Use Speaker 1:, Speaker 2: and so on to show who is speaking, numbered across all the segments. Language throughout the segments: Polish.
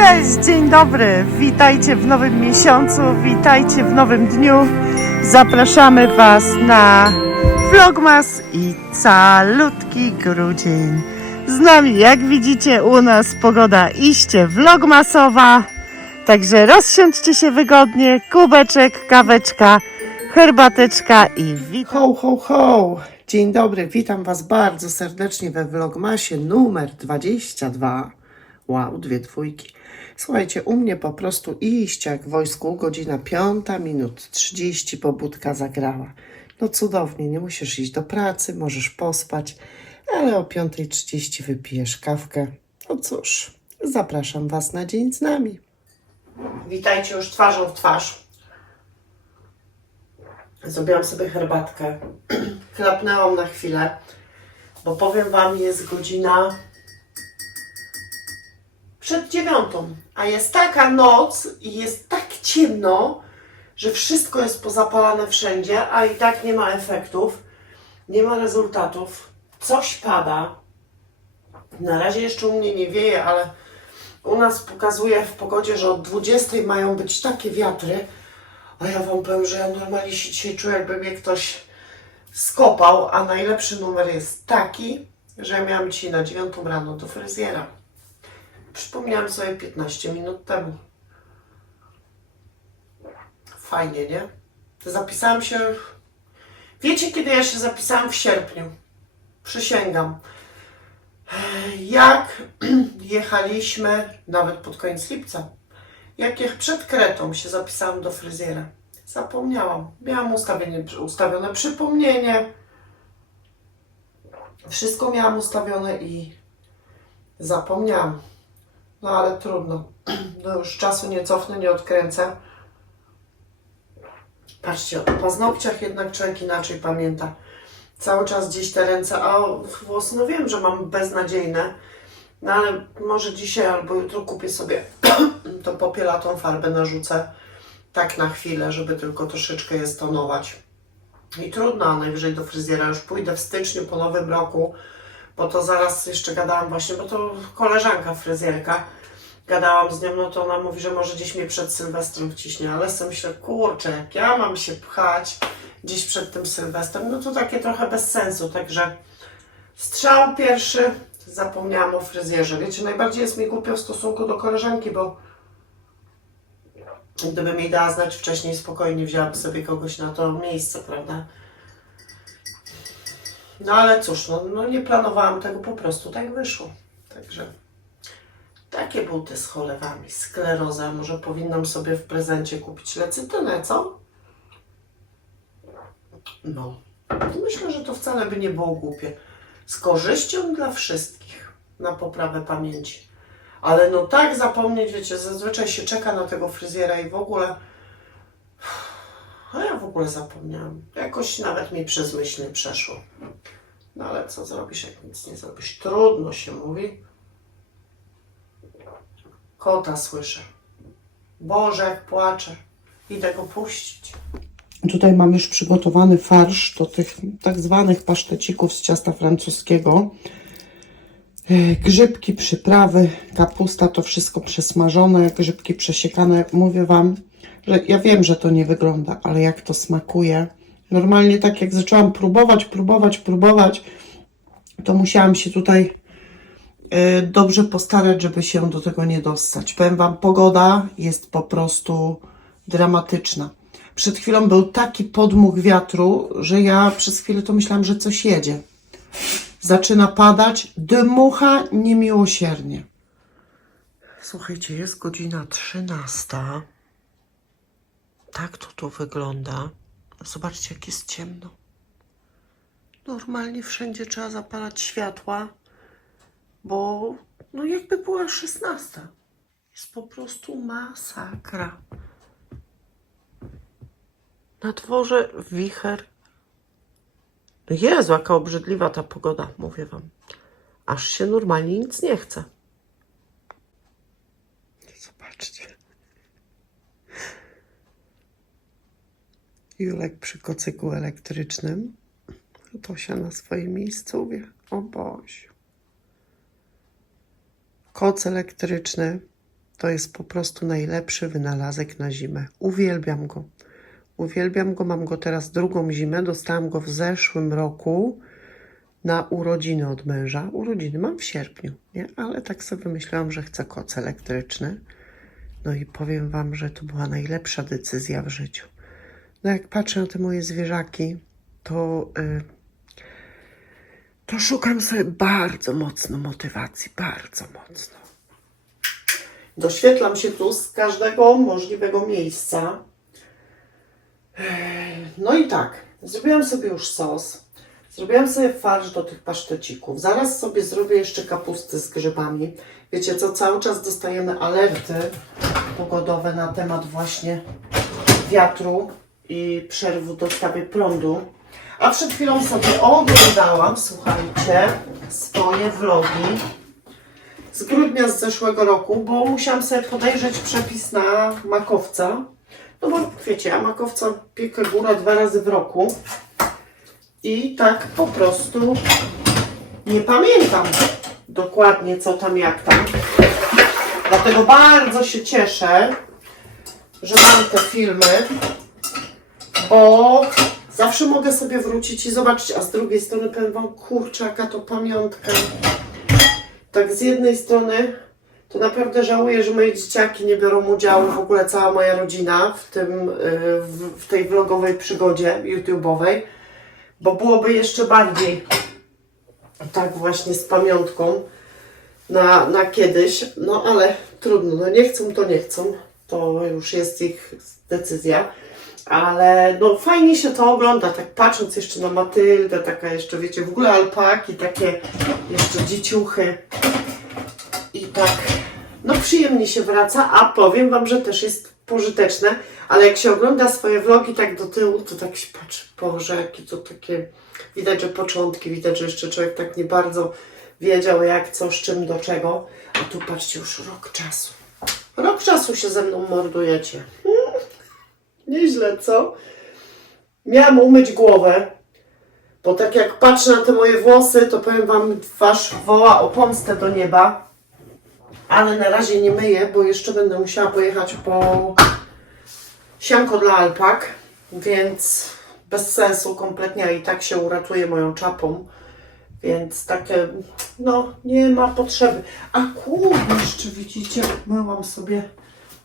Speaker 1: Cześć, dzień dobry. Witajcie w nowym miesiącu, witajcie w nowym dniu. Zapraszamy Was na Vlogmas i calutki grudzień. Z nami, jak widzicie, u nas pogoda iście vlogmasowa. Także rozsiądźcie się wygodnie, kubeczek, kaweczka, herbateczka i witam. Ho, ho, ho! Dzień dobry, witam Was bardzo serdecznie we Vlogmasie numer 22. Wow, dwie dwójki. Słuchajcie, u mnie po prostu iść jak w wojsku, godzina 5 minut 30 pobudka zagrała. No cudownie, nie musisz iść do pracy, możesz pospać, ale o 5.30 wypijesz kawkę. No cóż, zapraszam Was na dzień z nami. Witajcie już twarzą w twarz. Zrobiłam sobie herbatkę. Klapnęłam na chwilę, bo powiem Wam, jest godzina przed dziewiątą, a jest taka noc i jest tak ciemno, że wszystko jest pozapalane wszędzie, a i tak nie ma efektów, nie ma rezultatów. Coś pada. Na razie jeszcze u mnie nie wieje, ale u nas pokazuje w pogodzie, że od 20 mają być takie wiatry. A ja Wam powiem, że ja normalnie się dzisiaj czuję, jakby mnie ktoś skopał, a najlepszy numer jest taki, że ja miałam dzisiaj na 9 rano do fryzjera. Przypomniałam sobie 15 minut temu. Fajnie, nie? Zapisałam się. Wiecie, kiedy ja się zapisałam w sierpniu? Przysięgam. Jak jechaliśmy, nawet pod koniec lipca, jak przed Kretą się zapisałam do fryzjera. Zapomniałam. Miałam ustawione przypomnienie. Wszystko miałam ustawione i zapomniałam. No ale trudno. No już czasu nie cofnę, nie odkręcę. Patrzcie, o paznokciach jednak człowiek inaczej pamięta. Cały czas gdzieś te ręce, a włosy, no wiem, że mam beznadziejne, no ale może dzisiaj albo jutro kupię sobie tą popielatą farbę, narzucę tak na chwilę, żeby tylko troszeczkę je stonować. I trudno, a najwyżej do fryzjera już pójdę w styczniu po nowym roku, bo to zaraz jeszcze gadałam właśnie, bo to koleżanka fryzjerka, gadałam z nią, no to ona mówi, że może gdzieś mnie przed Sylwestrem wciśnie, ale sobie myślę, kurczę, jak ja mam się pchać gdzieś przed tym Sylwestrem, no to takie trochę bez sensu, także strzał pierwszy, zapomniałam o fryzjerze. Wiecie, najbardziej jest mi głupio w stosunku do koleżanki, bo gdybym jej dała znać wcześniej, spokojnie wzięłabym sobie kogoś na to miejsce, prawda? No ale cóż, no, no nie planowałam tego, po prostu tak wyszło. Także takie buty z cholewami, skleroza, może powinnam sobie w prezencie kupić lecytynę, co? No, myślę, że to wcale by nie było głupie. Z korzyścią dla wszystkich na poprawę pamięci. Ale no tak zapomnieć, wiecie, zazwyczaj się czeka na tego fryzjera i w ogóle... A ja w ogóle zapomniałam. Jakoś nawet mi przez myśl nie przeszło. No ale co zrobisz, jak nic nie zrobisz? Trudno się mówi. Kota słyszę. Boże, jak płacze. Idę go puścić. Tutaj mam już przygotowany farsz do tych tak zwanych pasztecików z ciasta francuskiego. E, Grzybki, przyprawy, kapusta, to wszystko przesmażone, grzybki przesiekane. Mówię Wam, że ja wiem, że to nie wygląda, ale jak to smakuje. Normalnie tak jak zaczęłam próbować, próbować, próbować, to musiałam się tutaj e, dobrze postarać, żeby się do tego nie dostać. Powiem Wam, pogoda jest po prostu dramatyczna. Przed chwilą był taki podmuch wiatru, że ja przez chwilę to myślałam, że coś jedzie. Zaczyna padać, dmucha niemiłosiernie. Słuchajcie, jest godzina 13. Tak to tu wygląda. Zobaczcie, jak jest ciemno. Normalnie wszędzie trzeba zapalać światła, bo no jakby była 16. Jest po prostu masakra. Na dworze wicher. No Jezu, jaka obrzydliwa ta pogoda, mówię wam. Aż się normalnie nic nie chce. Zobaczcie. Julek przy kocyku elektrycznym. Tosia na swoim miejscowie. O Boże. Koc elektryczny To jest po prostu najlepszy wynalazek na zimę. Uwielbiam go. Uwielbiam go, mam go teraz drugą zimę. Dostałam go w zeszłym roku na urodziny od męża. Urodziny mam w sierpniu, nie? Ale tak sobie myślałam, że chcę koc elektryczny. No i powiem Wam, że to była najlepsza decyzja w życiu. No jak patrzę na te moje zwierzaki, to, y, to szukam sobie bardzo mocno motywacji, bardzo mocno. Doświetlam się tu z każdego możliwego miejsca. No i tak, zrobiłam sobie już sos. Zrobiłam sobie farsz do tych pasztecików. Zaraz sobie zrobię jeszcze kapusty z grzybami. Wiecie co, cały czas dostajemy alerty pogodowe na temat właśnie wiatru i przerw w dostawie prądu. A przed chwilą sobie oglądałam, słuchajcie, swoje vlogi z grudnia z zeszłego roku, bo musiałam sobie podejrzeć przepis na makowca. No bo wiecie, ja makowca piekę górę dwa razy w roku. I tak po prostu nie pamiętam dokładnie co tam, jak tam. Dlatego bardzo się cieszę, że mam te filmy, bo zawsze mogę sobie wrócić i zobaczyć, a z drugiej strony powiem Wam, kurczę, jaka to pamiątka. Tak z jednej strony to naprawdę żałuję, że moje dzieciaki nie biorą udziału, w ogóle cała moja rodzina w, tym, y, w, tej vlogowej przygodzie YouTube'owej, bo byłoby jeszcze bardziej tak właśnie z pamiątką na, na kiedyś, no ale trudno, no nie chcą to nie chcą, to już jest ich decyzja, ale no fajnie się to ogląda, tak patrząc jeszcze na Matyldę, taka jeszcze wiecie, w ogóle alpaki, takie jeszcze dzieciuchy i tak, no przyjemnie się wraca, a powiem Wam, że też jest pożyteczne, ale jak się ogląda swoje vlogi tak do tyłu, to tak się patrzy, Boże, jakie to takie, widać, że początki, widać, że jeszcze człowiek tak nie bardzo wiedział jak, co, z czym, do czego, a tu patrzcie, już rok czasu. Rok czasu się ze mną mordujecie. Nieźle, co? Miałam umyć głowę, bo tak jak patrzę na te moje włosy, to powiem Wam, Wasz woła o pomstę do nieba, ale na razie nie myję, bo jeszcze będę musiała pojechać po sianko dla alpak, więc bez sensu kompletnie, i tak się uratuje moją czapą. Więc takie, no, nie ma potrzeby. A kurde, jeszcze widzicie, myłam sobie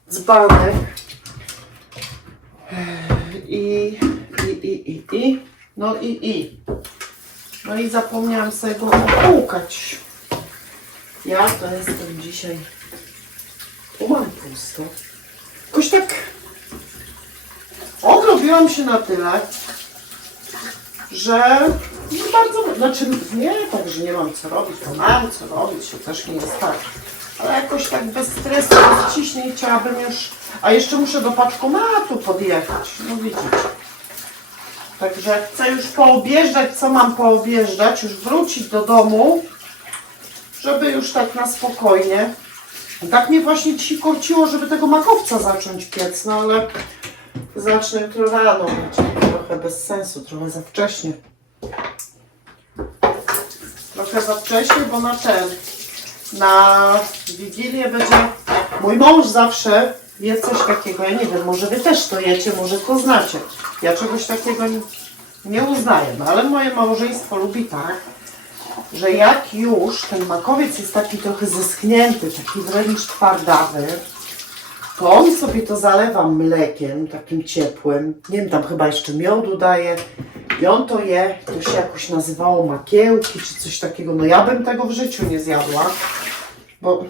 Speaker 1: dzbanek. I, i, i, i, i, no i, i. No i zapomniałam sobie go opłukać. Ja to jestem dzisiaj, tu mam pusto. Jakoś tak odrobiłam się na tyle, że no bardzo, znaczy nie tak, że nie mam co robić, to mam co robić, to też nie jest tak. Ale jakoś tak bez stresu, bez ciśnień chciałabym już, a jeszcze muszę do paczkomatu podjechać, no widzicie. Także chcę już poobjeżdżać, co mam poobjeżdżać, już wrócić do domu, żeby już tak na spokojnie. Tak mnie właśnie dzisiaj korciło, żeby tego makowca zacząć piec, no ale zacznę jutro rano, trochę bez sensu, trochę za wcześnie. Trochę za wcześnie, bo na ten, na Wigilię będzie, mój mąż zawsze je coś takiego, ja nie wiem, może wy też to jecie, może to znacie. Ja czegoś takiego nie, nie uznaję, no ale moje małżeństwo lubi tak, że jak już ten makowiec jest taki trochę zeschnięty, taki wręcz twardawy, on sobie to zalewa mlekiem takim ciepłym. Nie wiem, tam chyba jeszcze miodu daje. I on to je, to się jakoś nazywało makiełki czy coś takiego. No ja bym tego w życiu nie zjadła, bo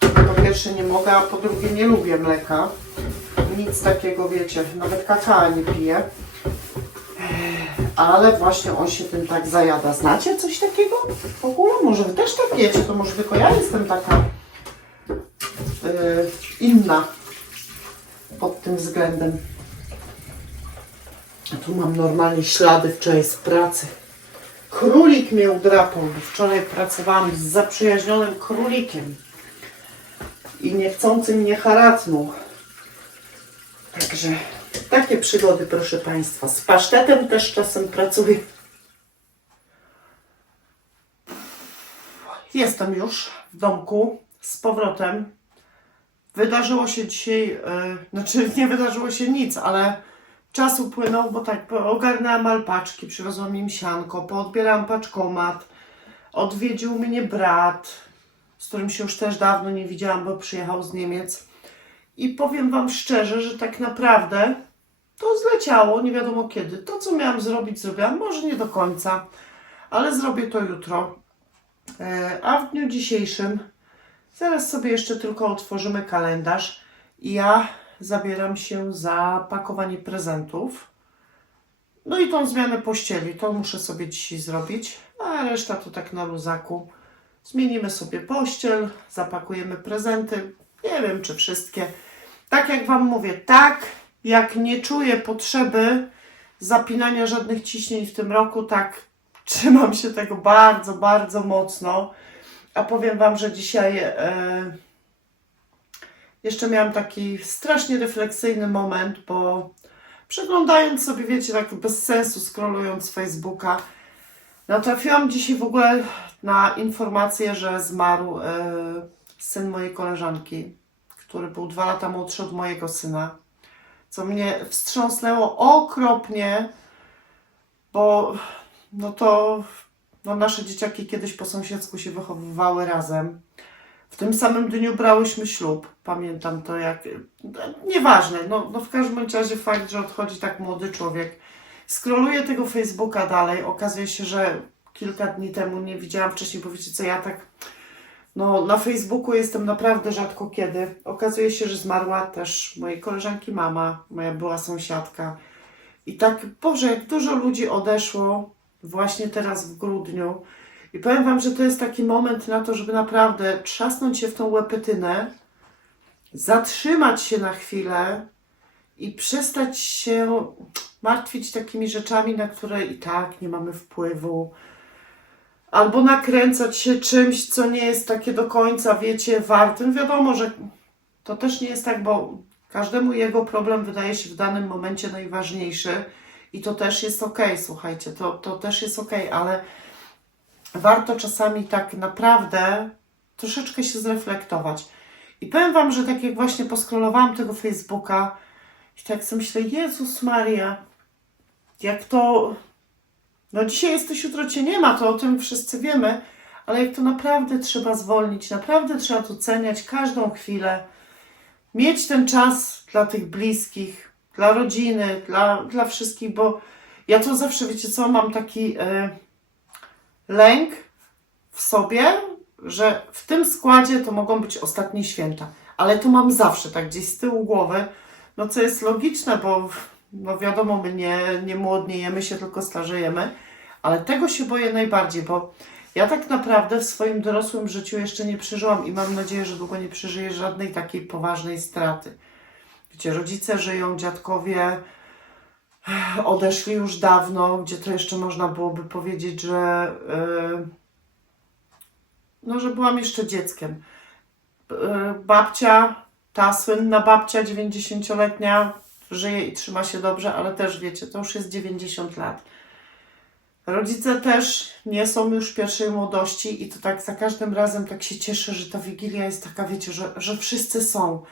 Speaker 1: po pierwsze nie mogę, a po drugie nie lubię mleka. Nic takiego, wiecie, nawet kakao nie piję. Ale właśnie on się tym tak zajada. Znacie coś takiego? W ogóle może wy też tak wiecie, to może tylko ja jestem taka yy, inna pod tym względem. A tu mam normalnie ślady wczoraj z pracy. Królik mnie udrapał, bo wczoraj pracowałam z zaprzyjaźnionym królikiem i niechcący mnie haratnął. Także takie przygody, proszę Państwa. Z pasztetem też czasem pracuję. Jestem już w domku z powrotem. Wydarzyło się dzisiaj, e, znaczy nie wydarzyło się nic, ale czas upłynął, bo tak, ogarnęłam alpaczki, przywiozłam im sianko, poodbierałam paczkomat, odwiedził mnie brat, z którym się już też dawno nie widziałam, bo przyjechał z Niemiec. I powiem Wam szczerze, że tak naprawdę to zleciało, nie wiadomo kiedy. To, co miałam zrobić, zrobiłam. Może nie do końca, ale zrobię to jutro. E, A w dniu dzisiejszym zaraz sobie jeszcze tylko otworzymy kalendarz ja zabieram się za pakowanie prezentów. No i tą zmianę pościeli, to muszę sobie dzisiaj zrobić, a reszta to tak na luzaku. Zmienimy sobie pościel, zapakujemy prezenty. Nie wiem, czy wszystkie. Tak jak Wam mówię, tak jak nie czuję potrzeby zapinania żadnych ciśnień w tym roku, tak trzymam się tego bardzo, bardzo mocno. A powiem Wam, że dzisiaj e, jeszcze miałam taki strasznie refleksyjny moment, bo przeglądając sobie, wiecie, tak bez sensu, scrollując Facebooka, natrafiłam dzisiaj w ogóle na informację, że zmarł e, syn mojej koleżanki, który był dwa lata młodszy od mojego syna, co mnie wstrząsnęło okropnie, bo no to no nasze dzieciaki kiedyś po sąsiedzku się wychowywały razem. W tym samym dniu brałyśmy ślub. Pamiętam to jak. Nieważne, no, no w każdym razie fakt, że odchodzi tak młody człowiek. Skroluję tego Facebooka dalej. Okazuje się, że kilka dni temu nie widziałam wcześniej, bo wiecie co, ja tak. No, na Facebooku jestem naprawdę rzadko kiedy. Okazuje się, że zmarła też mojej koleżanki mama, moja była sąsiadka. I tak, Boże, jak dużo ludzi odeszło właśnie teraz w grudniu. I powiem Wam, że to jest taki moment na to, żeby naprawdę trzasnąć się w tą łepetynę, zatrzymać się na chwilę i przestać się martwić takimi rzeczami, na które i tak nie mamy wpływu. Albo nakręcać się czymś, co nie jest takie do końca, wiecie, wartym. Wiadomo, że to też nie jest tak, bo każdemu jego problem wydaje się w danym momencie najważniejszy i to też jest ok, słuchajcie, to, to też jest ok, ale warto czasami tak naprawdę troszeczkę się zreflektować. I powiem Wam, że tak jak właśnie poskrolowałam tego Facebooka i tak sobie myślę, Jezus Maria, jak to... No dzisiaj jesteś, jutro Cię nie ma, to o tym wszyscy wiemy, ale jak to naprawdę trzeba zwolnić, naprawdę trzeba doceniać każdą chwilę, mieć ten czas dla tych bliskich, dla rodziny, dla, dla wszystkich, bo ja to zawsze, wiecie co, mam taki e, lęk w sobie, że w tym składzie to mogą być ostatnie święta, ale to mam zawsze tak gdzieś z tyłu głowy, no co jest logiczne, bo no wiadomo, my nie, nie młodniejemy się, tylko starzejemy, ale tego się boję najbardziej, bo ja tak naprawdę w swoim dorosłym życiu jeszcze nie przeżyłam i mam nadzieję, że długo nie przeżyję żadnej takiej poważnej straty. Gdzie rodzice żyją, dziadkowie odeszli już dawno, gdzie to jeszcze można byłoby powiedzieć, że yy, no, że byłam jeszcze dzieckiem. Yy, babcia, ta słynna babcia 90-letnia żyje i trzyma się dobrze, ale też wiecie, to już jest 90 lat. Rodzice też nie są już pierwszej młodości i to tak za każdym razem tak się cieszę, że ta Wigilia jest taka, wiecie, że, że wszyscy są.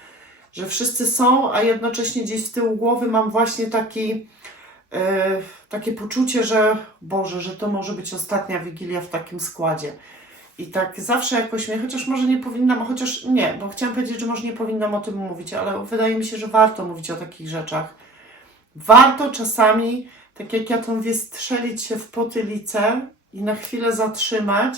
Speaker 1: Że wszyscy są, a jednocześnie gdzieś z tyłu głowy mam właśnie taki, e, takie poczucie, że Boże, że to może być ostatnia Wigilia w takim składzie. I tak zawsze jakoś mnie, chociaż może nie powinnam, chociaż nie, bo chciałam powiedzieć, że może nie powinnam o tym mówić, ale wydaje mi się, że warto mówić o takich rzeczach. Warto czasami, tak jak ja to mówię, strzelić się w potylicę i na chwilę zatrzymać,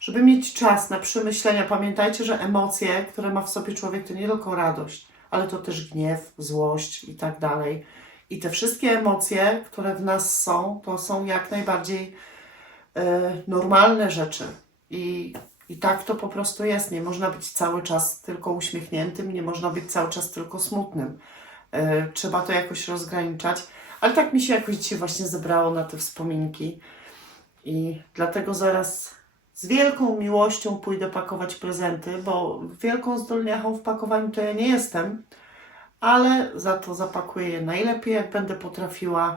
Speaker 1: żeby mieć czas na przemyślenia. Pamiętajcie, że emocje, które ma w sobie człowiek, to nie tylko radość, ale to też gniew, złość i tak dalej. I te wszystkie emocje, które w nas są, to są jak najbardziej e, normalne rzeczy. I, I tak to po prostu jest. Nie można być cały czas tylko uśmiechniętym, nie można być cały czas tylko smutnym. E, trzeba to jakoś rozgraniczać. Ale tak mi się jakoś dzisiaj właśnie zebrało na te wspominki. I dlatego zaraz z wielką miłością pójdę pakować prezenty, bo wielką zdolniachą w pakowaniu to ja nie jestem, ale za to zapakuję je najlepiej, jak będę potrafiła,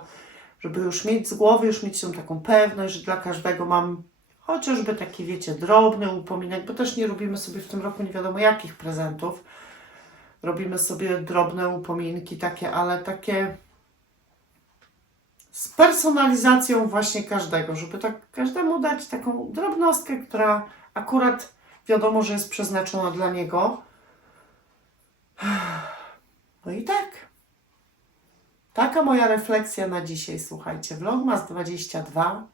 Speaker 1: żeby już mieć z głowy, już mieć tą taką pewność, że dla każdego mam chociażby taki, wiecie, drobny upominek, bo też nie robimy sobie w tym roku nie wiadomo jakich prezentów, robimy sobie drobne upominki takie, ale takie z personalizacją właśnie każdego, żeby tak każdemu dać taką drobnostkę, która akurat wiadomo, że jest przeznaczona dla niego. No i tak. Taka moja refleksja na dzisiaj, słuchajcie. Vlogmas 22.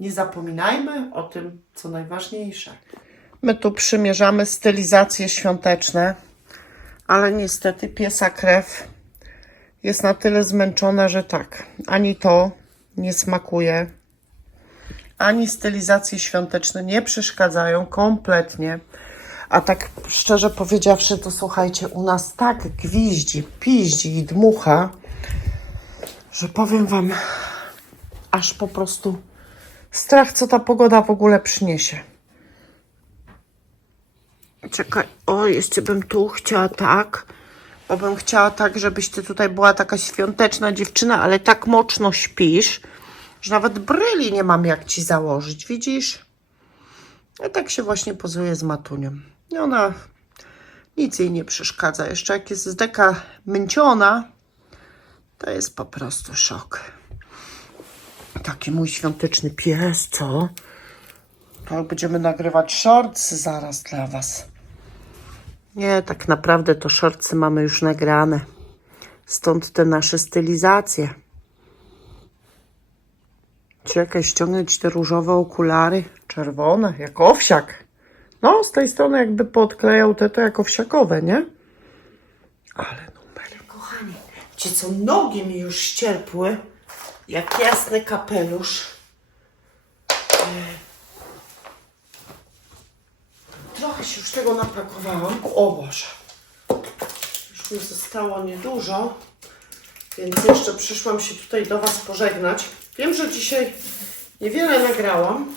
Speaker 1: Nie zapominajmy o tym, co najważniejsze. My tu przymierzamy stylizacje świąteczne, ale niestety piesa krew jest na tyle zmęczona, że tak, ani to nie smakuje, ani stylizacje świąteczne nie przeszkadzają kompletnie. A tak szczerze powiedziawszy, to słuchajcie, u nas tak gwiździ, piździ i dmucha, że powiem Wam, aż po prostu strach, co ta pogoda w ogóle przyniesie. Czekaj, o, jeszcze bym tu chciała tak, bo bym chciała tak, żebyś ty tutaj była taka świąteczna dziewczyna, ale tak mocno śpisz, że nawet bryli nie mam jak ci założyć, widzisz? I tak się właśnie pozuje z Matunią. I ona, nic jej nie przeszkadza. Jeszcze jak jest z deka męciona, to jest po prostu szok. Taki mój świąteczny pies, co? To będziemy nagrywać shorts zaraz dla was. Nie, tak naprawdę to shortsy mamy już nagrane. Stąd te nasze stylizacje. Czekaj, ściągnąć te różowe okulary. Czerwone, jak owsiak. No, z tej strony jakby podklejał te, to jak owsiakowe, nie? Ale numer. Kochani, ci co nogi mi już ścierpły, jak jasny kapelusz. Trochę się już tego napakowałam. O Boże. Już mi zostało niedużo, więc jeszcze przyszłam się tutaj do Was pożegnać. Wiem, że dzisiaj niewiele nagrałam,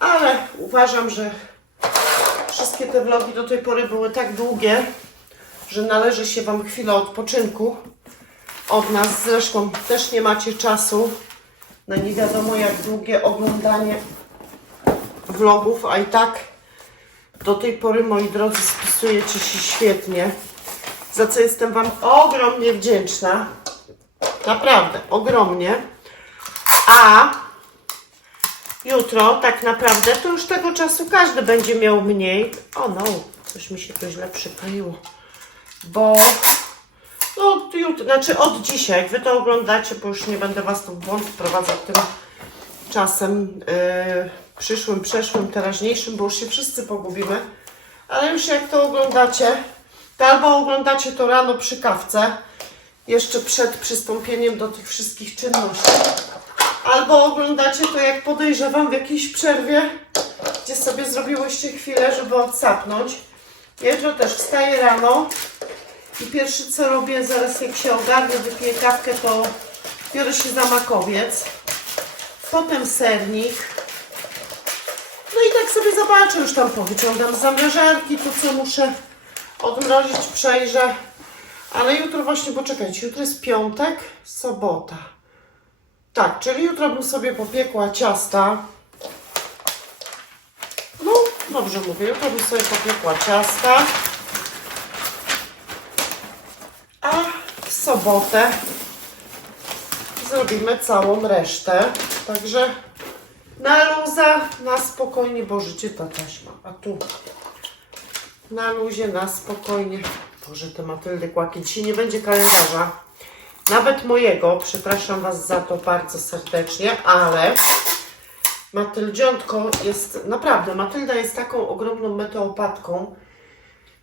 Speaker 1: ale uważam, że wszystkie te vlogi do tej pory były tak długie, że należy się Wam chwila odpoczynku od nas. Zresztą też nie macie czasu na nie wiadomo jak długie oglądanie vlogów, a i tak do tej pory, moi drodzy, spisujecie się świetnie, za co jestem Wam ogromnie wdzięczna. Naprawdę, ogromnie. A jutro tak naprawdę to już tego czasu każdy będzie miał mniej. O no, coś mi się tu źle przykleiło. Bo no jutro, znaczy od dzisiaj, Wy to oglądacie, bo już nie będę Was tu w błąd wprowadzać tym czasem yy, przyszłym, przeszłym, teraźniejszym, bo już się wszyscy pogubimy. Ale już jak to oglądacie, to albo oglądacie to rano przy kawce, jeszcze przed przystąpieniem do tych wszystkich czynności, albo oglądacie to jak podejrzewam w jakiejś przerwie, gdzie sobie zrobiłyście chwilę, żeby odsapnąć. Ja Jutro też wstaję rano i pierwsze co robię, zaraz jak się ogarnę, wypiję kawkę, to biorę się za makowiec, potem sernik, sobie zobaczę, już tam powyciągam z zamrażarki, to co muszę odmrozić, przejrzę. Ale jutro właśnie, poczekajcie, jutro jest piątek, sobota. Tak, czyli jutro bym sobie popiekła ciasta. No, dobrze mówię, jutro bym sobie popiekła ciasta. A w sobotę zrobimy całą resztę. Także na luza, na spokojnie, bo życie ta taśma. A tu na luzie, na spokojnie. Boże, te Matyldy kłaki. Dzisiaj nie będzie kalendarza. Nawet mojego. Przepraszam Was za to bardzo serdecznie, ale Matyldziątko jest, naprawdę, Matylda jest taką ogromną meteopatką.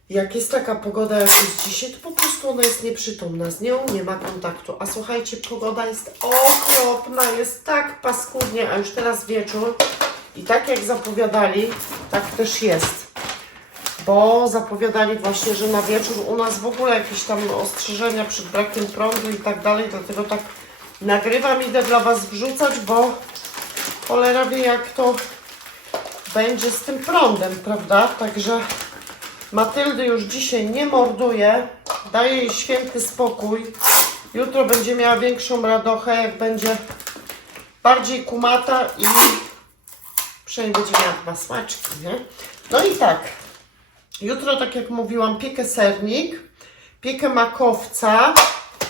Speaker 1: Jak jest taka pogoda, jak jest dzisiaj, to po prostu ona jest nieprzytomna. Z nią nie ma kontaktu. A słuchajcie, pogoda jest okropna, jest tak paskudnie, a już teraz wieczór. I tak jak zapowiadali, tak też jest. Bo zapowiadali właśnie, że na wieczór u nas w ogóle jakieś tam ostrzeżenia przed brakiem prądu i tak dalej. Dlatego tak nagrywam, idę dla Was wrzucać, bo cholera wie jak to będzie z tym prądem, prawda? Także Matyldy już dzisiaj nie morduje, daje jej święty spokój. Jutro będzie miała większą radochę, jak będzie bardziej kumata i przynajmniej będzie miała dwa smaczki, nie? No i tak, Jutro, tak jak mówiłam, piekę sernik, piekę makowca,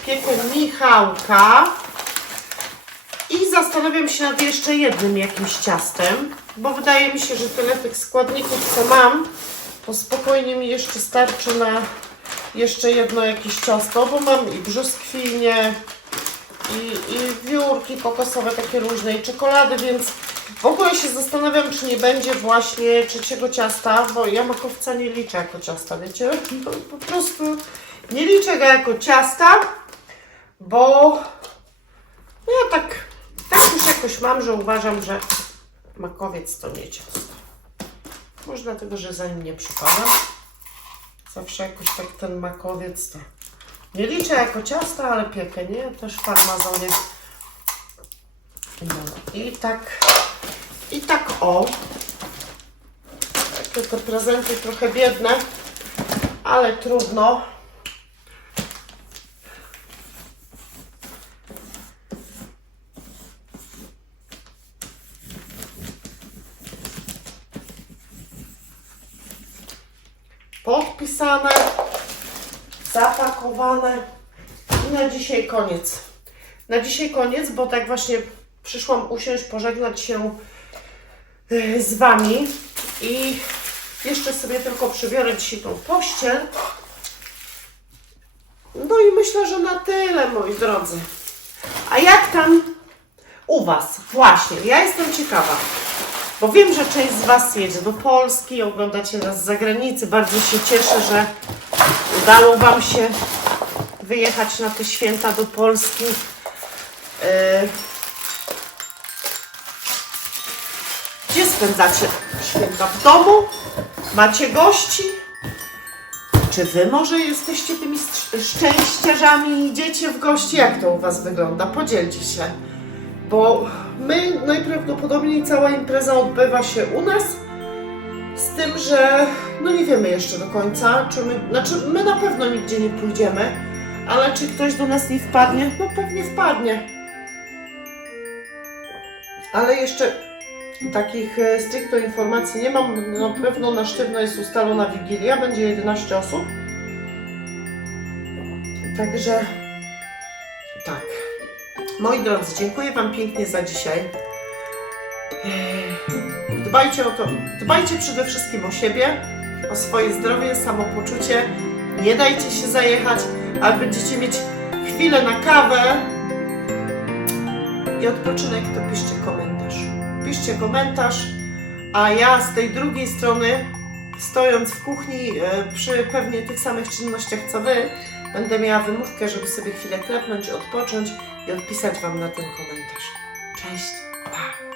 Speaker 1: piekę Michałka i zastanawiam się nad jeszcze jednym jakimś ciastem, bo wydaje mi się, że tyle tych składników, co mam, to spokojnie mi jeszcze starczy na jeszcze jedno jakieś ciasto, bo mam i brzoskwinie, i, i wiórki kokosowe takie różne, i czekolady, więc w ogóle się zastanawiam, czy nie będzie właśnie trzeciego ciasta, bo ja makowca nie liczę jako ciasta, wiecie? Po, po prostu nie liczę go jako ciasta, bo no ja tak, tak już jakoś mam, że uważam, że makowiec to nie ciasto. Może dlatego, że za nim nie przypadam. Zawsze jakoś tak ten makowiec to nie liczę jako ciasta, ale piekę, nie? Też w farmazonie. No i tak, i tak o. Takie te prezenty trochę biedne, ale trudno. Podpisane zapakowane i na dzisiaj koniec. Na dzisiaj koniec, bo tak właśnie przyszłam usiąść, pożegnać się e, z Wami i jeszcze sobie tylko przybiorę dzisiaj tą pościel. No i myślę, że na tyle, moi drodzy. A jak tam u Was? Właśnie, ja jestem ciekawa. Bo wiem, że część z Was jedzie do Polski, oglądacie nas z zagranicy. Bardzo się cieszę, że udało Wam się wyjechać na te święta do Polski. Yy, Gdzie spędzacie święta? W domu? Macie gości? Czy Wy może jesteście tymi szczęściarzami i idziecie w gości? Jak to u Was wygląda? Podzielcie się. Bo my najprawdopodobniej cała impreza odbywa się u nas. Z tym, że no nie wiemy jeszcze do końca, czy my, znaczy my na pewno nigdzie nie pójdziemy, ale czy ktoś do nas nie wpadnie? No pewnie wpadnie. Ale jeszcze takich e, stricte informacji nie mam. Na pewno na sztywno jest ustalona Wigilia, będzie 11 osób. Także tak. Moi drodzy, dziękuję Wam pięknie za dzisiaj. Dbajcie o to, dbajcie przede wszystkim o siebie, o swoje zdrowie, samopoczucie. Nie dajcie się zajechać, ale będziecie mieć chwilę na kawę i odpoczynek, to piszcie komentarz. Piszcie komentarz, a ja z tej drugiej strony, stojąc w kuchni e, przy pewnie tych samych czynnościach co Wy, będę miała wymówkę, żeby sobie chwilę klepnąć, odpocząć i odpisać Wam na ten komentarz. Cześć, pa!